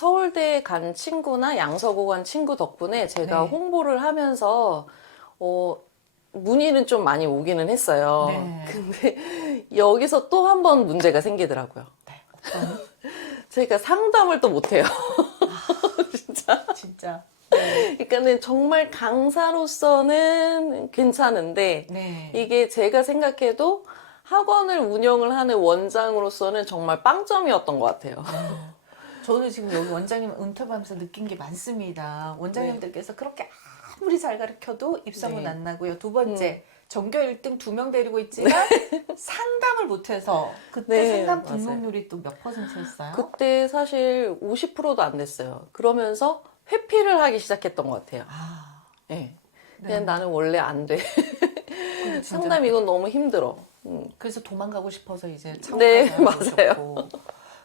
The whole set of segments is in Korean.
서울대 간 친구나 양서고 간 친구 덕분에 제가 네. 홍보를 하면서 어, 문의는 좀 많이 오기는 했어요. 네. 근데 여기서 또 한 번 문제가 생기더라고요. 네. 제가 상담을 또 못해요. 진짜. 진짜. 그러니까는 정말 강사로서는 괜찮은데 네. 이게 제가 생각해도 학원을 운영을 하는 원장으로서는 정말 빵점이었던 것 같아요. 저는 지금 여기 원장님 인터뷰하면서 느낀 게 많습니다. 원장님들께서 그렇게 아무리 잘 가르쳐도 입소문 네. 안 나고요. 두 번째, 전교 1등 두 명 데리고 있지만 상담을 못해서 그때 네, 상담 맞아요. 등록률이 또 몇 퍼센트였어요? 그때 사실 50%도 안 됐어요. 그러면서 회피를 하기 시작했던 것 같아요. 아, 네. 네. 그냥 나는 원래 안 돼. 근데 진짜 상담 이건 너무 힘들어. 음. 그래서 도망가고 싶어서 이제 네, 창업하자 맞아요. 그러셨고.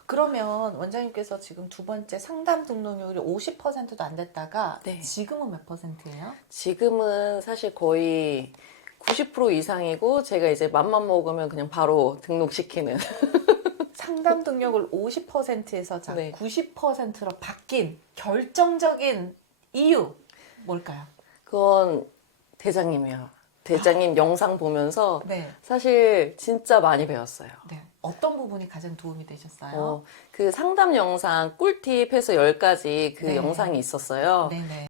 그러면 원장님께서 지금 두 번째 상담 등록률이 50%도 안 됐다가 네. 지금은 몇 퍼센트예요? 지금은 사실 거의 90% 이상이고 제가 이제 맘만 먹으면 그냥 바로 등록시키는. 상담 등록을 50%에서 자 네. 90%로 바뀐 결정적인 이유 뭘까요? 그건 대장님이요. 대장님 영상 보면서 네. 사실 진짜 많이 배웠어요. 네. 어떤 부분이 가장 도움이 되셨어요? 어, 그 상담 영상 꿀팁 해서 10가지 그 네. 영상이 있었어요. 네네.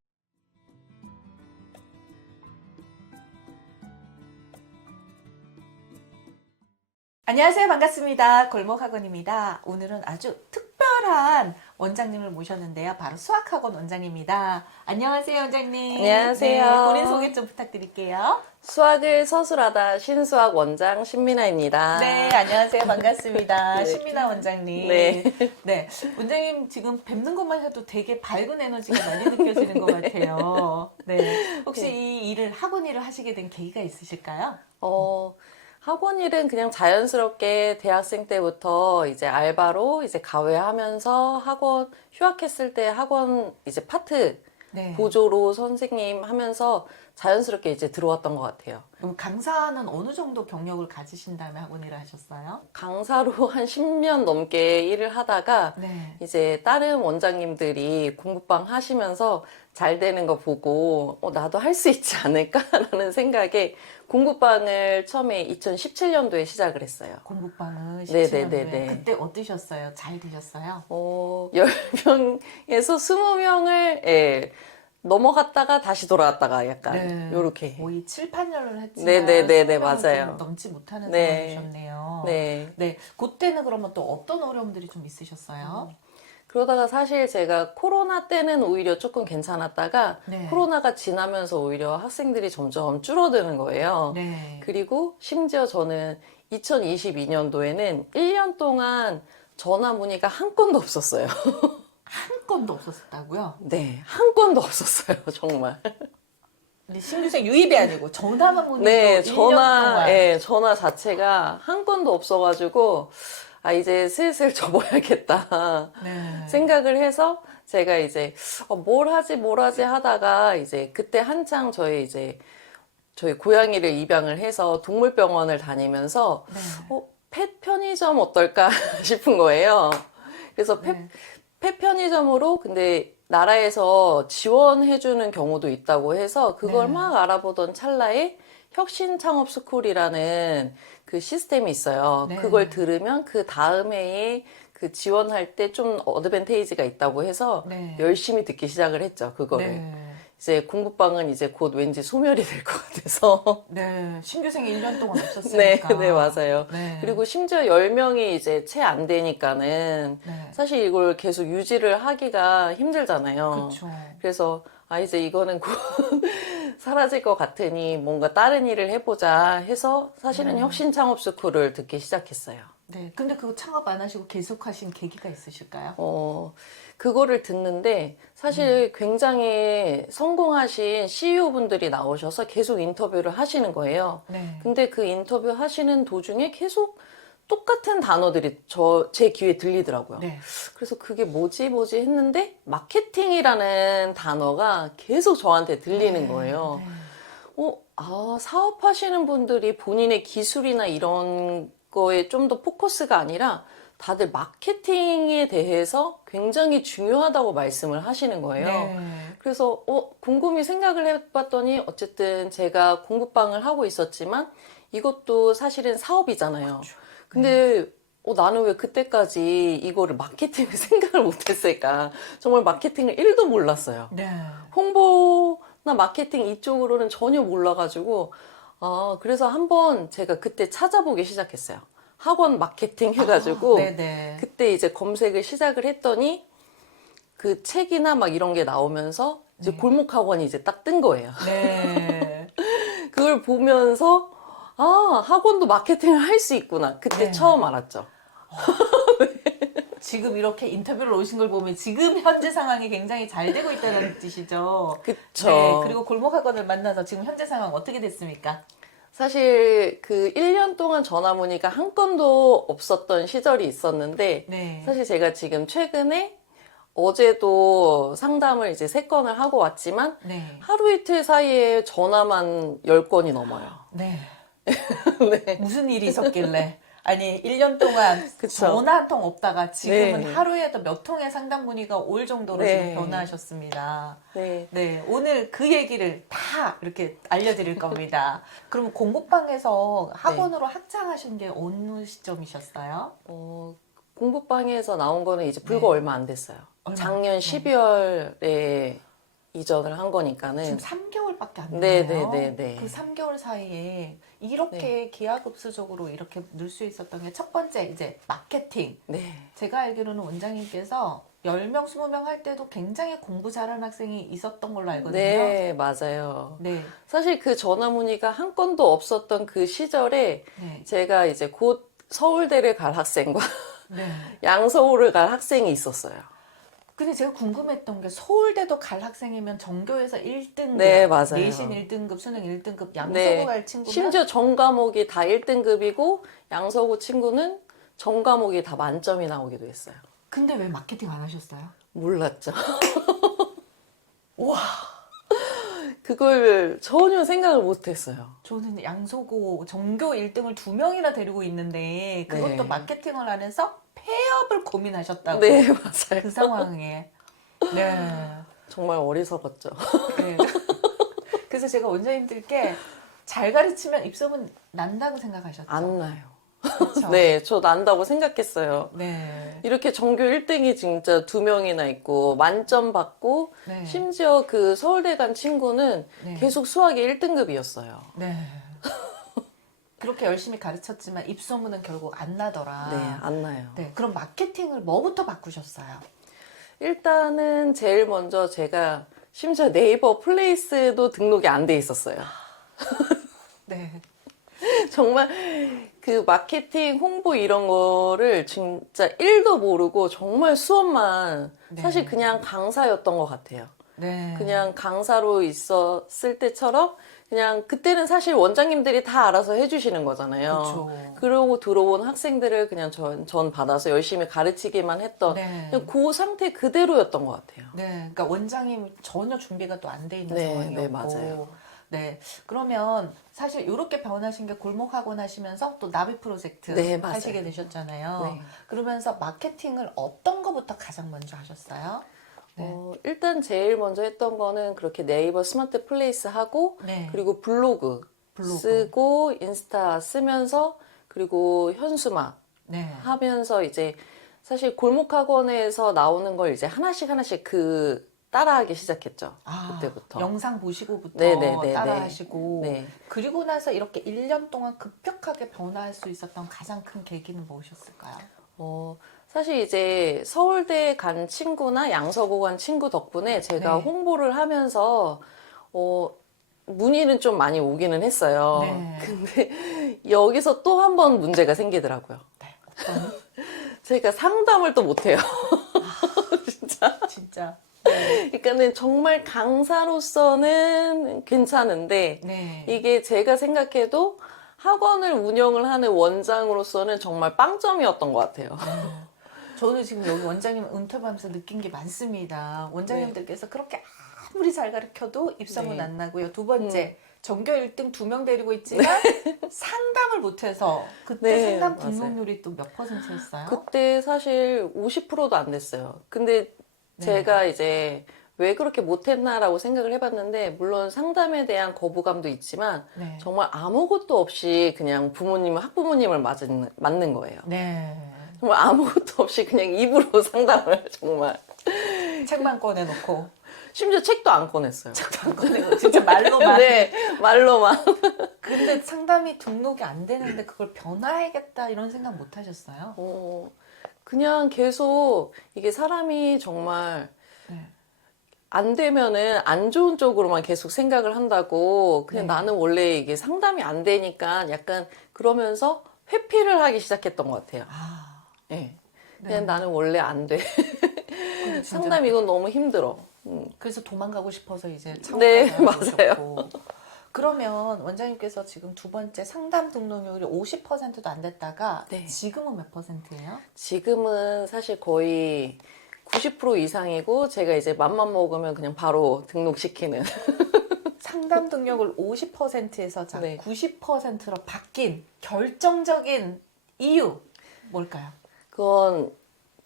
안녕하세요. 반갑습니다. 골목학원입니다. 오늘은 아주 특 별한 원장님을 모셨는데요. 바로 수학학원 원장님입니다. 안녕하세요, 원장님. 안녕하세요. 네, 본인 소개 좀 부탁드릴게요. 수학을 서술하다 신수학 원장 신민아입니다. 네, 안녕하세요. 반갑습니다. 네. 신민아 원장님. 네. 네, 원장님 지금 뵙는 것만 해도 되게 밝은 에너지가 많이 느껴지는 것 같아요. 네. 혹시 네. 이 일을, 학원 일을 하시게 된 계기가 있으실까요? 어, 학원 일은 그냥 자연스럽게 대학생 때부터 이제 알바로 이제 가외하면서 학원 휴학했을 때 학원 이제 파트 네. 보조로 선생님 하면서 자연스럽게 이제 들어왔던 것 같아요. 그럼 강사는 어느 정도 경력을 가지신 다음에 학원 일을 하셨어요? 강사로 한 10년 넘게 일을 하다가 네. 이제 다른 원장님들이 공부방 하시면서 잘 되는 거 보고 어, 나도 할 수 있지 않을까라는 생각에 공부방을 처음에 2017년도에 시작을 했어요. 공부방을 네, 17년도에 네, 네, 네. 그때 어떠셨어요? 잘 되셨어요? 어, 10명에서 20명을 예, 넘어갔다가 다시 돌아왔다가 약간 요렇게. 거의 7, 8년을 했지만 네, 네, 네, 네, 20명은 맞아요. 좀 넘지 못하는 네. 상황이셨네요. 네. 네, 그때는 그러면 또 어떤 어려움들이 좀 있으셨어요? 그러다가 사실 제가 코로나 때는 오히려 조금 괜찮았다가 네. 코로나가 지나면서 오히려 학생들이 점점 줄어드는 거예요. 네. 그리고 심지어 저는 2022년도에는 1년 동안 전화 문의가 한 건도 없었어요. 한 건도 없었다고요? 네, 한 건도 없었어요, 정말. 근데 신규생 유입이 아니고 전화만 문의도 네, 1년 전화. 예, 전화 자체가 한 건도 없어가지고, 아, 이제 슬슬 접어야겠다. 네. 생각을 해서 제가 이제 어, 뭘 하지 뭘 하지 하다가 이제 그때 한창 저희 이제 저희 고양이를 입양을 해서 동물병원을 다니면서 네. 어, 펫 편의점 어떨까 싶은 거예요. 그래서 펫, 네. 펫 편의점으로 근데 나라에서 지원해주는 경우도 있다고 해서 그걸 네. 막 알아보던 찰나에 혁신 창업 스쿨이라는 그 시스템이 있어요. 네. 그걸 들으면 그 다음 해에 그 지원할 때 좀 어드밴테이지가 있다고 해서 네. 열심히 듣기 시작을 했죠. 그거를. 네. 이제 공부방은 이제 곧 왠지 소멸이 될 것 같아서. 네. 신규생이 1년 동안 네, 없었으니까. 네, 맞아요. 네. 그리고 심지어 10명이 이제 채 안 되니까는 네. 사실 이걸 계속 유지를 하기가 힘들잖아요. 그렇죠. 그래서 아 이제 이거는 곧 사라질 것 같으니 뭔가 다른 일을 해보자 해서 사실은 네. 혁신 창업 스쿨을 듣기 시작했어요. 네. 근데 그거 창업 안 하시고 계속 하신 계기가 있으실까요? 어 그거를 듣는데 음. 사실 굉장히 성공하신 CEO 분들이 나오셔서 계속 인터뷰를 하시는 거예요. 네. 근데 그 인터뷰 하시는 도중에 계속 똑같은 단어들이 저 제 귀에 들리더라고요. 네. 그래서 그게 뭐지 뭐지 했는데 마케팅이라는 단어가 계속 저한테 들리는 네. 거예요. 네. 어, 아, 사업하시는 분들이 본인의 기술이나 이런 거에 좀 더 포커스가 아니라 다들 마케팅에 대해서 굉장히 중요하다고 말씀을 하시는 거예요. 네. 그래서 어, 곰곰이 생각을 해봤더니 어쨌든 제가 공부방을 하고 있었지만 이것도 사실은 사업이잖아요. 근데 어, 나는 왜 그때까지 이거를 마케팅을 생각을 못했을까? 정말 마케팅을 1도 몰랐어요. 네. 홍보나 마케팅 이쪽으로는 전혀 몰라가지고 아 그래서 한번 제가 그때 찾아보기 시작했어요. 학원 마케팅 해가지고 아. 그때 이제 검색을 시작을 했더니 그 책이나 막 이런 게 나오면서 이제 네. 골목 학원이 이제 딱 뜬 거예요. 네. 그걸 보면서 아 학원도 마케팅을 할 수 있구나. 그때 네. 처음 알았죠. 지금 이렇게 인터뷰를 오신 걸 보면 지금 현재 상황이 굉장히 잘 되고 있다는 뜻이죠. 그쵸. 네. 그리고 골목학원을 만나서 지금 현재 상황 어떻게 됐습니까? 사실 그 1년 동안 전화 문의가 한 건도 없었던 시절이 있었는데 네. 사실 제가 지금 최근에 어제도 상담을 이제 세 건을 하고 왔지만 네. 하루 이틀 사이에 전화만 10건이 넘어요. 네. 네. 무슨 일이 있었길래? 아니, 1년 동안 그쵸. 전화 한 통 없다가 지금은 네. 하루에도 몇 통의 상담 문의가 올 정도로 네. 지금 변화하셨습니다. 네. 네, 오늘 그 얘기를 다 이렇게 알려드릴 겁니다. 그럼 공부방에서 학원으로 확장하신 게 어느 시점이셨어요? 어, 공부방에서 나온 거는 이제 불과 네. 얼마 안 됐어요. 얼마? 작년 네. 12월에 이전을 한 거니까는 지금 3개월밖에 안 네, 됐네요. 네, 네, 네. 그 3개월 사이에 이렇게 기하급수적으로 이렇게 늘 수 있었던 게 첫 번째 이제 마케팅. 네. 제가 알기로는 원장님께서 10명, 20명 할 때도 굉장히 공부 잘하는 학생이 있었던 걸로 알거든요. 네, 맞아요. 네. 사실 그 전화 문의가 한 건도 없었던 그 시절에 네. 제가 이제 곧 서울대를 갈 학생과 네. 양서울을 갈 학생이 있었어요. 근데 제가 궁금했던 게 서울대도 갈 학생이면 전교에서 1등급, 네, 맞아요. 내신 1등급, 수능 1등급, 양서구 네. 갈 친구는 심지어 전 과목이 다 1등급이고 양서구 친구는 전 과목이 다 만점이 나오기도 했어요. 근데 왜 마케팅 안 하셨어요? 몰랐죠. 와, 그걸 전혀 생각을 못 했어요. 저는 양서구 전교 1등을 두 명이나 데리고 있는데 그것도 네. 마케팅을 안 해서 폐업을 고민하셨다고. 네, 맞아요. 그 상황에. 네. 정말 어리석었죠. 네. 그래서 제가 원장님들께 잘 가르치면 입소문 난다고 생각하셨죠? 안 나요. 그렇죠? 네, 저 난다고 생각했어요. 네. 이렇게 전교 1등이 진짜 두 명이나 있고 만점 받고 네. 심지어 그 서울대 간 친구는 네. 계속 수학이 1등급이었어요. 네. 그렇게 열심히 가르쳤지만 입소문은 결국 안 나더라. 네, 안 나요. 네, 그럼 마케팅을 뭐부터 바꾸셨어요? 일단은 제일 먼저 제가 심지어 네이버 플레이스도 등록이 안 돼 있었어요. 네. 정말 그 마케팅 홍보 이런 거를 진짜 1도 모르고 정말 수업만 네. 사실 그냥 강사였던 것 같아요. 네. 그냥 강사로 있었을 때처럼 그냥 그때는 사실 원장님들이 다 알아서 해주시는 거잖아요. 그쵸. 그러고 들어온 학생들을 그냥 전, 전 받아서 열심히 가르치기만 했던 네. 그냥 그 상태 그대로였던 것 같아요. 네, 그러니까 원장님 전혀 준비가 또 안 돼 있는 네, 상황이었고. 네, 맞아요. 네, 그러면 사실 이렇게 변하신 게 골목학원 하시면서 또 나비 프로젝트 네, 맞아요. 하시게 되셨잖아요. 네. 그러면서 마케팅을 어떤 거부터 가장 먼저 하셨어요? 네. 어, 일단 제일 먼저 했던 거는 그렇게 네이버 스마트 플레이스 하고 네. 그리고 블로그, 블로그. 쓰고 인스타 쓰면서 그리고 현수막 네. 하면서 이제 사실 골목학원에서 나오는 걸 이제 하나씩 하나씩 그 따라하기 시작했죠. 아, 그때부터. 영상 보시고부터 네, 네, 네, 따라하시고 네. 그리고 나서 이렇게 1년 동안 급격하게 변화할 수 있었던 가장 큰 계기는 무엇이었을까요? 어, 사실 이제 서울대 간 친구나 양서구 간 친구 덕분에 제가 네. 홍보를 하면서 어, 문의는 좀 많이 오기는 했어요. 네. 근데 여기서 또 한 번 문제가 생기더라고요. 네, 어떤 제가 상담을 또 못해요. 진짜. 진짜 그러니까는 정말 강사로서는 괜찮은데 네. 이게 제가 생각해도 학원을 운영을 하는 원장으로서는 정말 빵점이었던 것 같아요. 저는 지금 여기 원장님 인터뷰하면서 느낀 게 많습니다. 원장님들께서 그렇게 아무리 잘 가르쳐도 입소문 네. 안 나고요. 두 번째, 전교 1등 두 명 데리고 있지만 상담을 못해서 그때 네, 상담 맞아요. 등록률이 또 몇 퍼센트였어요? 그때 사실 50%도 안 됐어요. 근데 네. 제가 이제 왜 그렇게 못했나라고 생각을 해봤는데, 물론 상담에 대한 거부감도 있지만, 네. 정말 아무것도 없이 그냥 부모님, 학부모님을 맞은, 맞는 거예요. 네. 정말 아무것도 없이 그냥 입으로 상담을 정말. 책만 꺼내놓고 심지어 책도 안 꺼냈어요. 책만 꺼내고 진짜 말로만. 네, 말로만. 근데 상담이 등록이 안 되는데 그걸 변화해야겠다 이런 생각 못 하셨어요? 어, 그냥 계속 이게 사람이 정말 네. 안 되면은 안 좋은 쪽으로만 계속 생각을 한다고 그냥 네. 나는 원래 이게 상담이 안 되니까 약간 그러면서 회피를 하기 시작했던 것 같아요. 아, 예. 네. 그냥 나는 원래 안 돼. 상담 이건 너무 힘들어. 음. 그래서 도망가고 싶어서 이제 네, 맞아요. 그러면 원장님께서 지금 두 번째 상담 등록률이 50%도 안 됐다가 네. 지금은 몇 퍼센트예요? 지금은 사실 거의 90% 이상이고 제가 이제 맘만 먹으면 그냥 바로 등록시키는. 상담 등록을 50%에서 자 네. 90%로 바뀐 결정적인 이유 뭘까요? 그건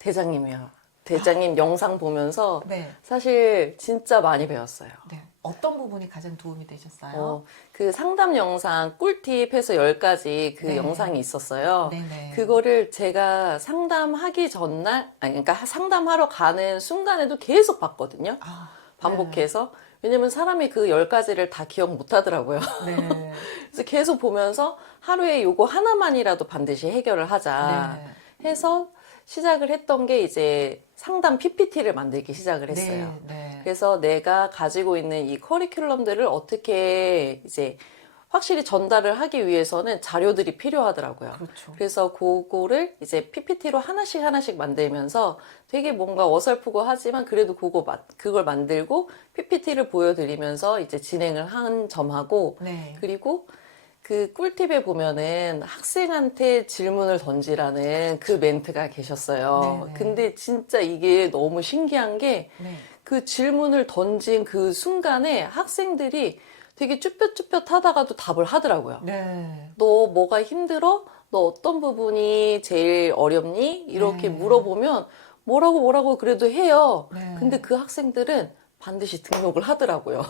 대장님이야. 대장님 영상 보면서 네. 사실 진짜 많이 배웠어요. 네. 어떤 부분이 가장 도움이 되셨어요? 어, 그 상담 영상 꿀팁 해서 10가지 그 네. 영상이 있었어요. 네네. 그거를 제가 상담하기 전날, 아니, 그러니까 상담하러 가는 순간에도 계속 봤거든요. 아, 반복해서. 왜냐면 사람이 그 10가지를 다 기억 못 하더라고요. 네. 네. 그래서 계속 보면서 하루에 요거 하나만이라도 반드시 해결을 하자 네. 해서 시작을 했던 게 이제 상담 PPT를 만들기 시작을 했어요. 네. 네. 그래서 내가 가지고 있는 이 커리큘럼들을 어떻게 이제 확실히 전달을 하기 위해서는 자료들이 필요하더라고요. 그렇죠. 그래서 그거를 이제 PPT로 하나씩 하나씩 만들면서 되게 뭔가 어설프고 하지만 그래도 그거 마- 그걸 만들고 PPT를 보여드리면서 이제 진행을 한 점하고 네. 그리고 그 꿀팁에 보면은 학생한테 질문을 던지라는 그 멘트가 계셨어요. 네네. 근데 진짜 이게 너무 신기한 게 네. 그 질문을 던진 그 순간에 학생들이 되게 쭈뼛쭈뼛 하다가도 답을 하더라고요. 네. 너 뭐가 힘들어? 너 어떤 부분이 제일 어렵니? 이렇게 네. 물어보면 뭐라고 뭐라고 그래도 해요. 네. 근데 그 학생들은 반드시 등록을 하더라고요.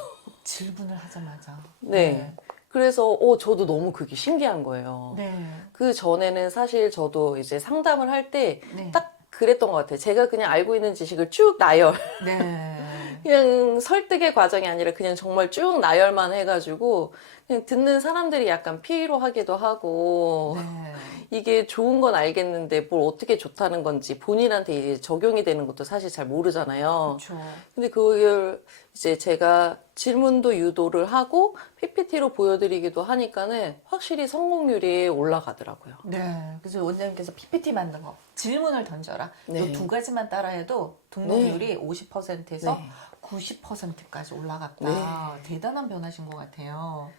질문을 하자마자. 네. 그래서 어 저도 너무 그게 신기한 거예요. 네. 그 전에는 사실 저도 이제 상담을 할때 네. 딱 그랬던 것 같아요. 제가 그냥 알고 있는 지식을 쭉 나열. 네. 그냥 설득의 과정이 아니라 그냥 정말 쭉 나열만 해가지고 그냥 듣는 사람들이 약간 피로하기도 하고 네. 이게 좋은 건 알겠는데 뭘 어떻게 좋다는 건지 본인한테 이제 적용이 되는 것도 사실 잘 모르잖아요. 그렇죠. 근데 그걸 이제 제가 질문도 유도를 하고 PPT로 보여드리기도 하니까는 확실히 성공률이 올라가더라고요. 네. 그래서 원장님께서 PPT 만든 거 질문을 던져라. 네. 이두 가지만 따라해도 등록률이 50%에서 네. 90%까지 올라갔다. 네. 대단한 변화신 것 같아요.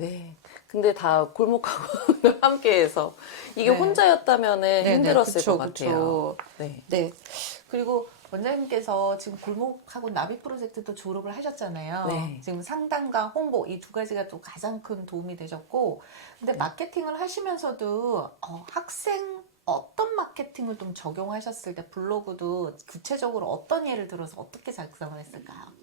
네. 근데 다 골목하고 함께해서 이게 네. 혼자였다면은 네, 네. 힘들었을 그쵸, 것 같아요. 네. 네. 그리고 원장님께서 지금 골목하고 나비 프로젝트도 졸업을 하셨잖아요. 네. 지금 상담과 홍보 이 두 가지가 또 가장 큰 도움이 되셨고, 근데 마케팅을 하시면서도 어, 학생 어떤 마케팅을 좀 적용하셨을 때 블로그도 구체적으로 어떤 예를 들어서 어떻게 작성을 했을까요?